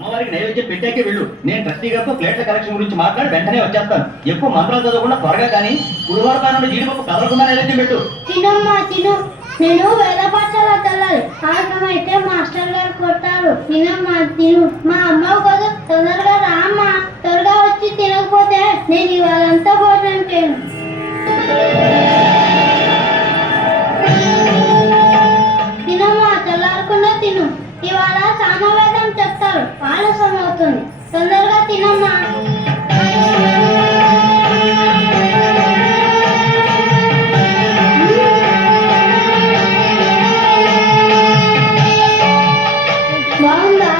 అమ్మవారికి నైవేద్యం పెట్టాకే వెళ్ళు. నేను ట్రస్టీ గారితో ప్లేట్ల కలెక్షన్ గురించి మాట్లాడి వెంటనే వచ్చేస్తాను. ఎక్కువ మంత్రాలు చదవకుండా త్వరగా కానీ గురువారం జీడిపప్పు కదలకుండా నైవేద్యం పెట్టు. తినమ్మా తిను. నేను వేద పాఠశాల తెల్లాలి. ఆలస్యమైతే మాస్టర్ గారు కొట్టారు. తినమ్మా తిను. మా అమ్మవు కదా, తొందరగా రామ్మా. త్వరగా వచ్చి తినకపోతే నేను ఇవాళంతా భోజనం చేయను. తినమ్మా, తెల్లారకుండా తిను. ఇవాళ సామవేదం చెప్తారు. ఆలస్యం అవుతుంది. తొందరగా తినమ్మా. బాగుందా?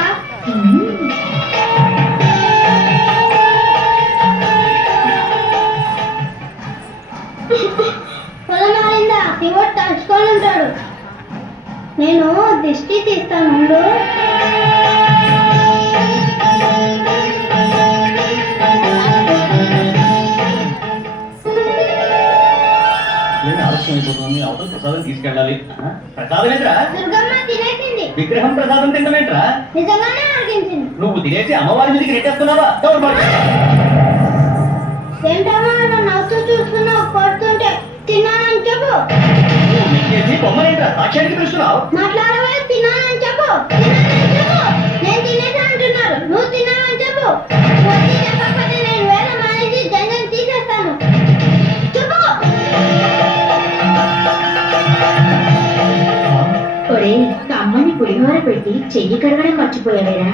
పొలం మారిందా? శివుడు తడుచుకొని ఉంటాడు. నేను దిష్టి తీస్తాను. ఆలస్యం అయిపోతుంది. అవతల ప్రసాదం తీసుకెళ్ళాలి. ప్రసాదం ఏంట్రా? దుర్గమ్మ తినేసింది. విగ్రహం ప్రసాదం తింటమేంట్రా? నిజంగానే అడిగించింది. నువ్వు తినేసి అమ్మవారి మీదకి నెట్టేస్తున్నావా? ఏంటమ్మా నన్ను నవ్వుతూ చూస్తున్నావు? కొడుతుంటే తిన్నానని చెప్పు. బొమ్మనేంట్రా సాక్ష్యానికి పిలుస్తున్నావు? మాట్లాడవే. తిన్నానని చెప్పు. తిన్నానని చెప్పు. నేను తినేసా అంటున్నారు. నువ్వు తిన్నావని చెప్పు. వచ్చి చెప్పకపోతే నేను వేల మానేసి జంజం తీసేస్తాను. చెప్పు. ఒరే, అమ్మని పులిహోర పెట్టి చెయ్యి కడగడం మర్చిపోయావేరా?